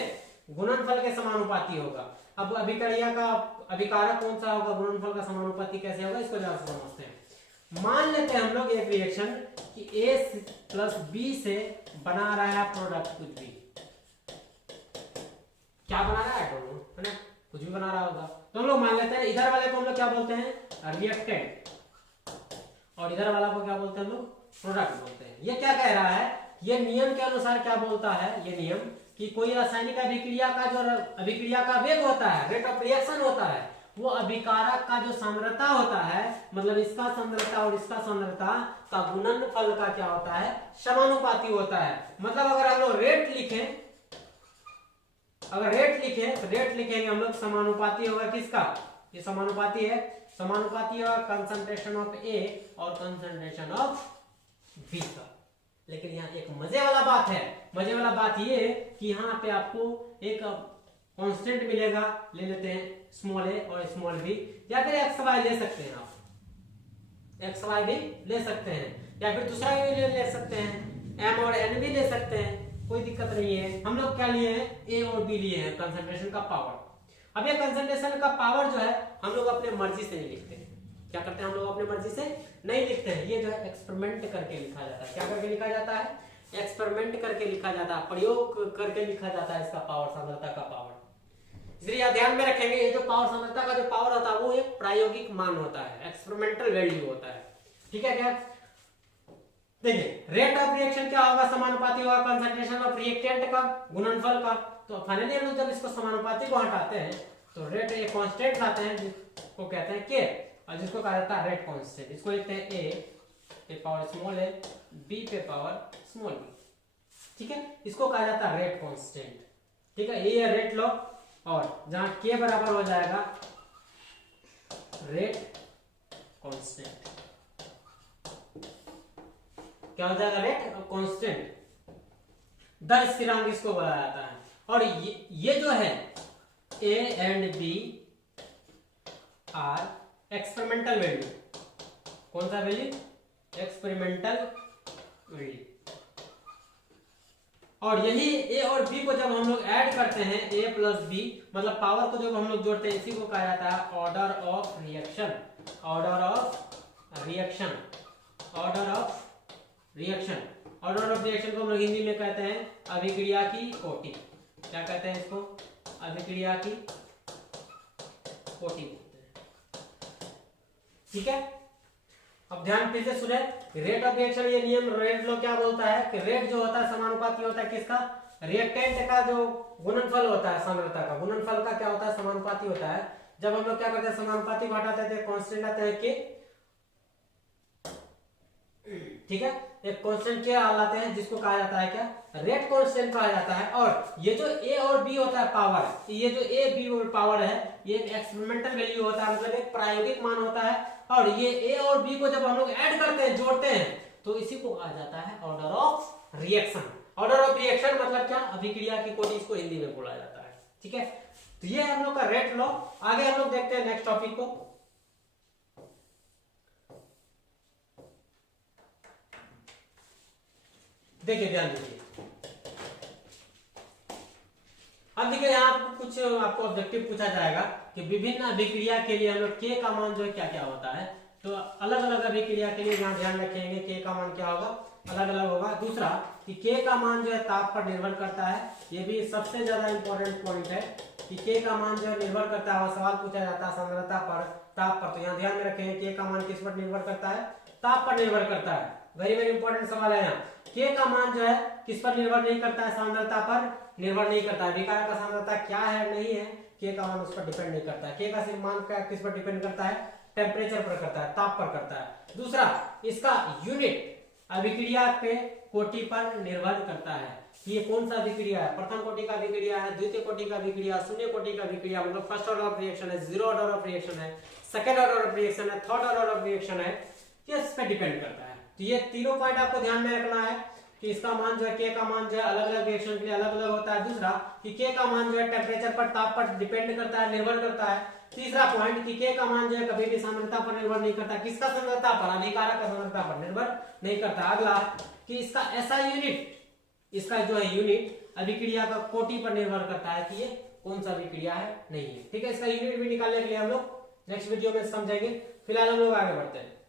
गुणनफल के समानुपाती होगा। अब अभिक्रिया का अभिकारक कौन सा होगा, गुणनफल का समानुपाती कैसे होगा, इसको जरा समझते हैं। मान लेते हैं हम लोग एक रिएक्शन कि A प्लस B से बना रहा है प्रोडक्ट कुछ भी, क्या बना रहा है दोनों, है ना, कुछ भी बना रहा होगा। तो हम लोग मान लेते हैं इधर वाले को हम लोग क्या बोलते हैं, रिएक्टेंट, और इधर वाला को क्या बोलते हैं हम लोग, प्रोडक्ट बोलते हैं। ये क्या कह रहा है, ये नियम के अनुसार क्या बोलता है, ये नियम कि कोई रासायनिक अभिक्रिया का जो अभिक्रिया का वेग होता है, रेट ऑफ रिएक्शन होता है, वो अभिकारक का जो सांद्रता होता है, मतलब इसका सांद्रता और इसका सांद्रता का गुणनफल का क्या होता है, समानुपाती होता है। मतलब अगर हम लोग रेट लिखें, अगर रेट लिखें तो रेट लिखेंगे हम लोग समानुपाती होगा किसका, ये समानुपाती है, समानुपाती होगा कंसंट्रेशन ऑफ ए और कंसंट्रेशन ऑफ बी का। लेकिन यहाँ एक मजे वाला बात है, मजे वाला बात ये कि यहाँ पे आपको एक कांस्टेंट मिलेगा, ले लेते हैं स्मॉल ए और स्मॉल बी, या फिर एक्स वाई ले सकते हैं, आप एक्स वाई भी ले सकते हैं, या फिर दूसरा भी ले सकते हैं, एम और एन भी ले सकते हैं, कोई दिक्कत नहीं है। हम लोग क्या लिए हैं, ए और बी लिए हैं, कंसंट्रेशन का पावर। अब ये कंसंट्रेशन का पावर जो है हम लोग अपने मर्जी से नहीं लिखते हैं, क्या करते हैं हम लोग अपने मर्जी से नहीं लिखते हैं, ये जो है एक्सपेरिमेंट करके लिखा जाता है। क्या करके लिखा जाता है, एक्सपेरिमेंट करके लिखा जाता है, प्रयोग करके लिखा जाता है इसका पावर, सांद्रता का पावर। इसलिए ध्यान में रखेंगे, ये जो पावर सांद्रता का जो पावर होता है वो एक प्रायोगिक मान होता है, एक्सपेरिमेंटल वैल्यू होता है, ठीक है। क्या देखिए, रेट ऑफ रिएक्शन क्या होगा, समानुपाती होगा कंसंट्रेशन ऑफ रिएक्टेंट का गुणनफल का। तो फाइनली हम लोग जब इसको समानुपाती को हटाते हैं तो रेट एक कांस्टेंट लाते हैं जिसको कहते हैं के, और जिसको कहा जाता है रेट कांस्टेंट। इसको लिखते हैं ए पे पावर स्मॉल है, बी पे पावर स्मॉल बी, ठीक है, इसको कहा जाता है रेट कांस्टेंट, ठीक है। ये है रेट लॉ, और जहां के बराबर हो जाएगा रेट कांस्टेंट, क्या हो जाएगा, रेट कांस्टेंट, दर स्थिरांक इसको बोला जाता है। और ये जो है A and B are experimental value, कौन सा वैल्यू, एक्सपेरिमेंटल वैल्यू। और यही ए और बी को जब हम लोग ऐड करते हैं, ए प्लस बी, मतलब पावर को जब हम लोग जोड़ते हैं, इसी को कहा जाता है order of reaction, order of reaction, order of reaction. Order of reaction को हम लोग हिंदी में कहते हैं अभिक्रिया की कोटि, क्या कहते हैं इसको, अभिक्रिया की कोटि बोलते हैं, ठीक है। अब ध्यान फिर से सुने, रेट ऑफ रिएक्शन ये नियम, रेट लॉ क्या बोलता है कि रेट जो होता है समानुपाती होता है किसका, रिएक्टेंट का जो गुणनफल होता है, सांद्रता का गुणनफल का क्या होता है, समानुपाती होता है। जब हम लोग क्या करते हैं, समानुपाती को हटाते हैं, कांस्टेंट आता है के, ठीक है, एक कांस्टेंट के लाते हैं जिसको कहा जाता है क्या, रेट कांस्टेंट कहा जाता है। और ये जो ए और बी होता है पावर, ये जो ए बी और पावर है, ये एक एक्सपेरिमेंटल वैल्यू होता है, मतलब एक प्रायोगिक मान होता है। और ये ए और बी को जब हम लोग ऐड करते हैं, जोड़ते हैं, तो इसी को कहा जाता है order of reaction. Order of reaction मतलब क्या, अभिक्रिया की कोटि, इसको हिंदी में बोला जाता है, ठीक है। तो ये हम लोग का रेट लॉ। आगे हम लोग देखते हैं नेक्स्ट टॉपिक को। देखिए, ध्यान दीजिए, अब देखिए यहाँ कुछ आपको ऑब्जेक्टिव पूछा जाएगा कि विभिन्न अभिक्रिया के लिए हम लोग के का मान जो है क्या क्या होता है। तो अलग अलग अभिक्रिया के लिए यहाँ ध्यान रखेंगे के का मान क्या होगा, अलग अलग होगा। दूसरा कि के का मान जो है ताप पर निर्भर करता है, ये भी सबसे ज्यादा इंपॉर्टेंट पॉइंट है कि के का मान जो है निर्भर करता है। सवाल पूछा जाता है सांद्रता पर, ताप पर, तो यहाँ ध्यान में रखेंगे के का मान किस पर निर्भर करता है, ताप पर निर्भर करता है। वेरी वेरी इंपॉर्टेंट सवाल है यहाँ। के का मान जो है किस पर निर्भर नहीं करता है, सांद्रता पर निर्भर नहीं करता है। अभिकारक का सांद्रता क्या है नहीं है, के का मान उस पर डिपेंड नहीं करता है। के का मान किस पर डिपेंड करता है, टेम्परेचर पर करता है, ताप पर करता है। दूसरा, इसका यूनिट अभिक्रिया पे कोटि पर निर्भर करता है कि ये कौन सा अभिक्रिया है, प्रथम कोटि का अभिक्रिया है, द्वितीय कोटि का अभिक्रिया, शून्य कोटि का अभिक्रिया, मतलब फर्स्ट ऑर्डर ऑफ रिएक्शन है, जीरो ऑर्डर ऑफ रिएक्शन है, सेकंड ऑर्डर ऑफ रिएक्शन है, थर्ड ऑर्डर ऑफ रिएक्शन है, ये इस पे डिपेंड करता है। तो ये तीनों पॉइंट आपको ध्यान में रखना है कि इसका मान जो है, के का मान जो है अलग अलग रिएक्शन के लिए अलग अलग होता है। दूसरा कि के का मान जो है टेम्परेचर पर, ताप पर डिपेंड करता है, निर्भर करता है। तीसरा पॉइंट कि के का मान जो है कभी भी सांद्रता पर निर्भर नहीं करता, किसका सांद्रता पर, अभिकारक का सांद्रता पर निर्भर नहीं करता। अगला कि इसका ऐसा यूनिट, इसका जो है यूनिट अभिक्रिया का कोटि पर निर्भर करता है कि ये कौन सा अभिक्रिया है नहीं है, ठीक है। इसका यूनिट भी निकालने के लिए हम लोग नेक्स्ट वीडियो में समझेंगे। फिलहाल हम लोग आगे बढ़ते हैं।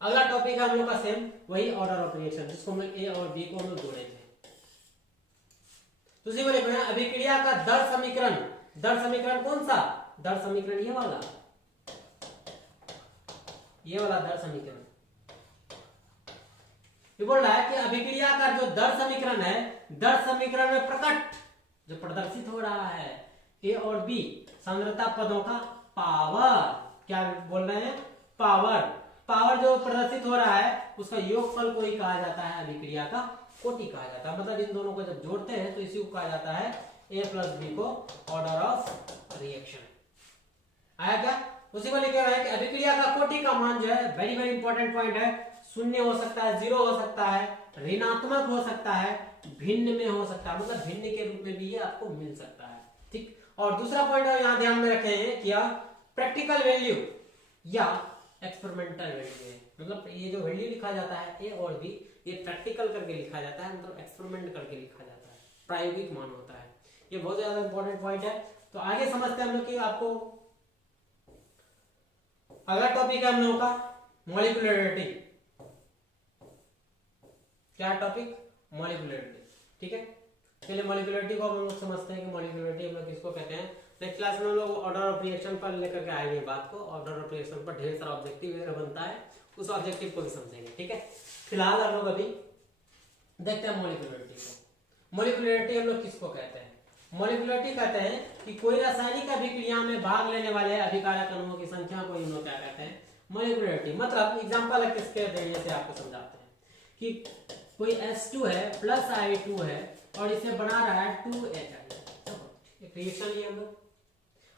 अगला टॉपिक है हम लोग का सेम वही ऑर्डर ऑफ रिएक्शन, जिसको हम लोग ए और बी को हम लोग जोड़े थे। तो उसी को लिखना है अभिक्रिया का दर समीकरण। दर समीकरण कौन सा? दर समीकरण ये वाला दर समीकरण। ये बोल रहा है कि अभिक्रिया का जो दर समीकरण है, दर समीकरण में प्रकट जो प्रदर्शित हो रहा है ए और बी सांद्रता पदों का पावर, क्या बोल रहे हैं? पावर। पावर जो प्रदर्शित हो रहा है उसका योगफल को ही कहा जाता है अभिक्रिया का कोटि कहा जाता है। मतलब इन दोनों को जब जोड़ते हैं तो इसी को कहा जाता है ए प्लस बी को ऑर्डर ऑफ रिएक्शन। आया क्या? उसी को लिखा है कि अभिक्रिया का कोटि का मान जो है, वेरी वेरी इंपॉर्टेंट पॉइंट है, शून्य हो सकता है, जीरो हो सकता है, ऋणात्मक हो सकता है, भिन्न में हो सकता है, मतलब भिन्न के रूप में भी ये आपको मिल सकता है। ठीक। और दूसरा पॉइंट यहाँ ध्यान में रखे हैं कि प्रैक्टिकल वैल्यू या एक्सपेरिमेंटल वैल्यू है। मतलब ये जो वैल्यू लिखा जाता है ए और बी, ये प्रैक्टिकल करके लिखा जाता है, मतलब एक्सपेरिमेंट करके लिखा जाता है, प्रायोगिक मान होता है। ये बहुत ज्यादा इंपॉर्टेंट पॉइंट है। तो आगे समझते हैं हम लोग कि आपको अगला टॉपिक है हम लोगों का मॉलिक्यूलरिटी। क्या टॉपिक? मॉलिक्यूलरिटी। ठीक है, चलिए मॉलिक्यूलरिटी को हम लोग समझते हैं कि मॉलिक्यूलरिटी हम लोग किसको कहते हैं। नेक्स्ट क्लास में हम लोग ऑर्डर ऑफ रिएक्शन पर लेकर के आएंगे बात को। ऑर्डर ऑफ रिएक्शन पर ढेर सारा ऑब्जेक्टिव वगैरह बनता है, उस ऑब्जेक्टिव को भी समझेंगे। ठीक है, फिलहाल हम लोग अभी देखते हैं मॉलिक्यूलरिटी को। मॉलिक्यूलरिटी हम लोग किसको कहते हैं? मॉलिक्यूलरिटी कहते हैं कि कोई रासायनिक अभिक्रिया में भाग लेने वाले अभिकारक अणुओं की संख्या को हम लोग क्या कहते हैं? मॉलिक्यूलरिटी। मतलब एग्जांपल है किसके जरिए से आपको समझाते हैं कि कोई H2 है प्लस I2 है और इसे बना रहा है 2H। एक रिएक्शन लिए हम लोग।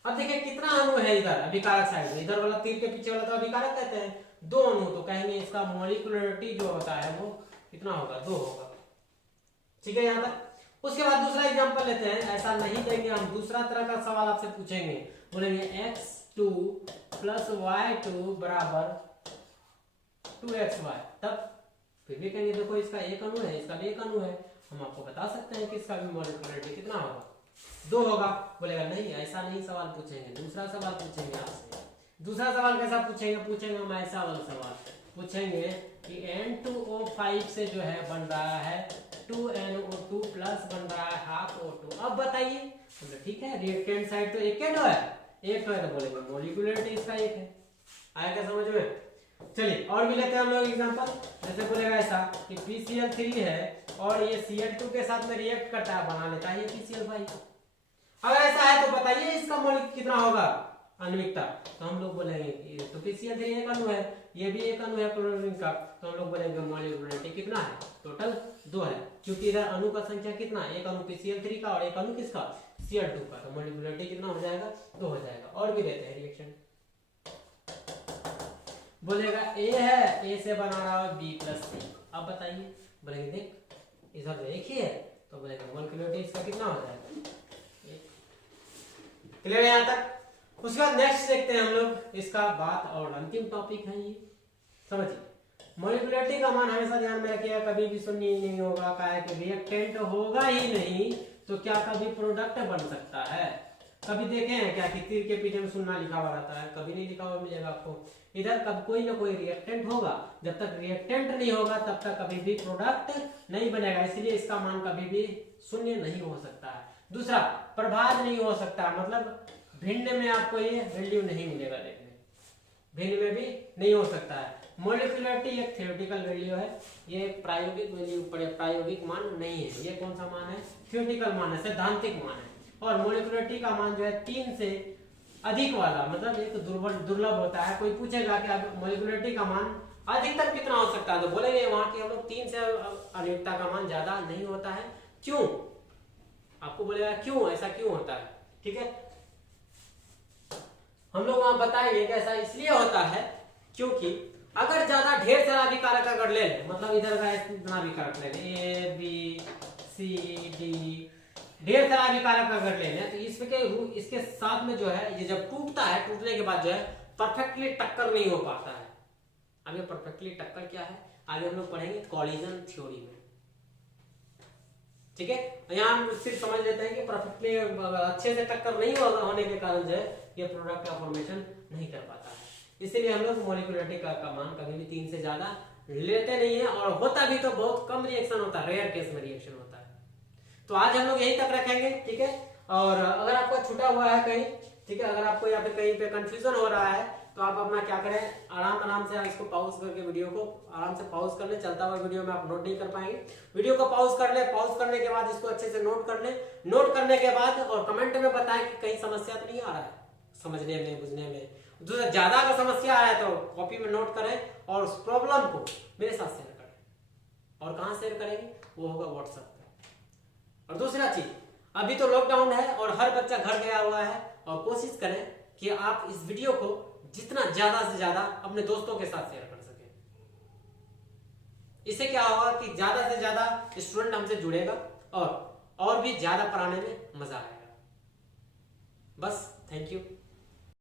अब देखिए कितना अणु है इधर अभिकारक साइड में, इधर वाला तीर के पीछे वाला तो अभिकारक कहते हैं, 2 अणु। तो कहेंगे इसका मॉलिक्यूलरिटी जो होता है वो कितना होगा? 2 होगा। ठीक है यहाँ तक। उसके बाद दूसरा एग्जांपल लेते हैं। ऐसा नहीं देंगे हम, दूसरा तरह का सवाल आपसे पूछेंगे, बोलेंगे x2 प्लस y2 बराबर 2xy। तब फिर भी कहेंगे देखो इसका एक अणु है, इसका भी एक अणु है, हम आपको बता सकते हैं कि इसका भी मॉलिक्यूलरिटी कितना होगा? 2 होगा। बोलेगा नहीं, ऐसा नहीं सवाल पूछेंगे, दूसरा सवाल पूछेंगे आपसे। दूसरा सवाल कैसा पूछेंगे हम ऐसा वाला सवाल पूछेंगे कि N2O5 से जो है बन रहा है 2NO2 प्लस बन रहा है 12O2। अब बताइए। तो ठीक है, रिएक्टेंट साइड तो एक है, तो बोलेंगे मॉलिक्यूलरिटी इसका एक है। आया क्या समझ में? चलिए और भी लेते हैं हम लोग एग्जांपल। जैसे बोलेगा ऐसा कि PCl3 है और ये Cl2 के साथ में रिएक्ट करता है, बना लेता है ये PCl5। अगर ऐसा है तो बताइए इसका मॉलिक्यूल कितना होगा आणविकता? तो हम लोग बोलेंगे तो PCl3 एक अणु है, ये भी एक अणु है क्लोरीन का, तो हम लोग बोलेंगे मॉलिक्यूलरिटी कितना है? टोटल 2 है, क्योंकि इधर अणु का संख्या कितना? एक अणु PCl3 का और एक अणु किसका? Cl2 का। तो मॉलिक्यूलरिटी कितना हो जाएगा? 2 हो जाएगा। और भी देते हैं रिएक्शन। बोलेगा A है, A से बना रहा है B प्लस C। अब बताइए। बोलेंगे देख इधर तो एक ही है, तो बोलेगा मॉलिक्यूलरिटी इसका कितना हो जाएगा? क्लियर है यहाँ तक? उसके बाद नेक्स्ट देखते हैं हम लोग इसका बात, और अंतिम टॉपिक है ये। समझिए मॉलिक्यूलरिटी का मान हमेशा ध्यान में रखिएगा, कभी भी शून्य नहीं होगा। क्या है कि रिएक्टेंट होगा ही नहीं तो क्या कभी प्रोडक्ट बन सकता है? कभी देखे हैं क्या कि तीर के पीछे में शून्य लिखा हुआ रहता है? कभी नहीं लिखा हुआ मिलेगा आपको। इधर कब कोई ना कोई रिएक्टेंट होगा, जब तक रिएक्टेंट नहीं होगा तब तक कभी भी प्रोडक्ट नहीं बनेगा, इसलिए इसका मान कभी भी शून्य नहीं हो सकता है। दूसरा, प्रभाव नहीं हो सकता, मतलब भिन्न में आपको ये वैल्यू नहीं मिलेगा देखने, भिन्न में भी नहीं हो सकता है। मॉलिक्यूलरिटी एक थ्योरेटिकल वैल्यू है, ये प्रायोगिक वैल्यू प्रायोगिक मान नहीं है। ये कौन सा मान है? थ्योरेटिकल मान है, सैद्धांतिक मान है। और मॉलिक्यूलरिटी का मान जो है 3 से अधिक वाला, मतलब एक दुर्लभ होता है। कोई पूछेगा कि अब मॉलिक्यूलरिटी का मान अधिकतम कितना हो सकता है, तो बोलेंगे वहां की हम लोग 3 से आणविकता का मान ज्यादा नहीं होता है। क्यों? आपको बोलेगा क्यों, ऐसा क्यों होता है? ठीक है, हम लोग वहां बताएंगे कि ऐसा इसलिए होता है क्योंकि अगर ज्यादा ढेर सारा अभिकारक अगर ले ले, मतलब इधर का इतना अभिकारक ले ले A B C D, ढेर सारा अभिकारक अगर ले लें तो इसके साथ में जो है ये जब टूटता है, टूटने के बाद जो है परफेक्टली टक्कर नहीं हो पाता है। अब ये परफेक्टली टक्कर क्या है आगे हम लोग पढ़ेंगे कॉलिजन थ्योरी में। ठीक है, यहाँ हम सिर्फ समझ लेते हैं कि परफेक्टली अच्छे से टक्कर नहीं होने के कारण जो है ये प्रोडक्ट का फॉर्मेशन नहीं कर पाता है। इसीलिए हम लोग मोलिकुलरिटी का मान कभी भी 3 से ज्यादा लेते नहीं है, और होता भी तो बहुत कम रिएक्शन होता है, रेयर केस में रिएक्शन होता है। तो आज हम लोग यहीं तक रखेंगे, ठीक है। और अगर आपका छूटा हुआ है कहीं, ठीक है, अगर आपको या फिर कहीं पे कंफ्यूजन हो रहा है तो आप अपना क्या करें, आराम से इसको पॉज करके वीडियो को आराम से पॉज कर ले। चलता हुआ वीडियो में आप नोट नहीं कर पाएंगे, वीडियो को पॉज कर ले। पॉज करने के बाद इसको अच्छे से नोट कर ले। नोट करने के बाद और कमेंट में बताएं कि कहीं समस्या तो नहीं आ रहा है समझने में, बुझने में। दूसरा, ज्यादा अगर समस्या आया तो कॉपी में नोट करें और उस प्रॉब्लम को मेरे साथ शेयर करें। और कहाँ शेयर करेंगे, वो होगा व्हाट्सएप पे। और दूसरा चीज, अभी तो लॉकडाउन है और हर बच्चा घर गया हुआ है, और कोशिश करें कि आप इस वीडियो को जितना ज्यादा से ज्यादा अपने दोस्तों के साथ शेयर कर सकें। इससे क्या होगा कि ज्यादा से ज्यादा स्टूडेंट हमसे जुड़ेगा और भी ज्यादा पढ़ाने में मजा आएगा। बस, थैंक यू।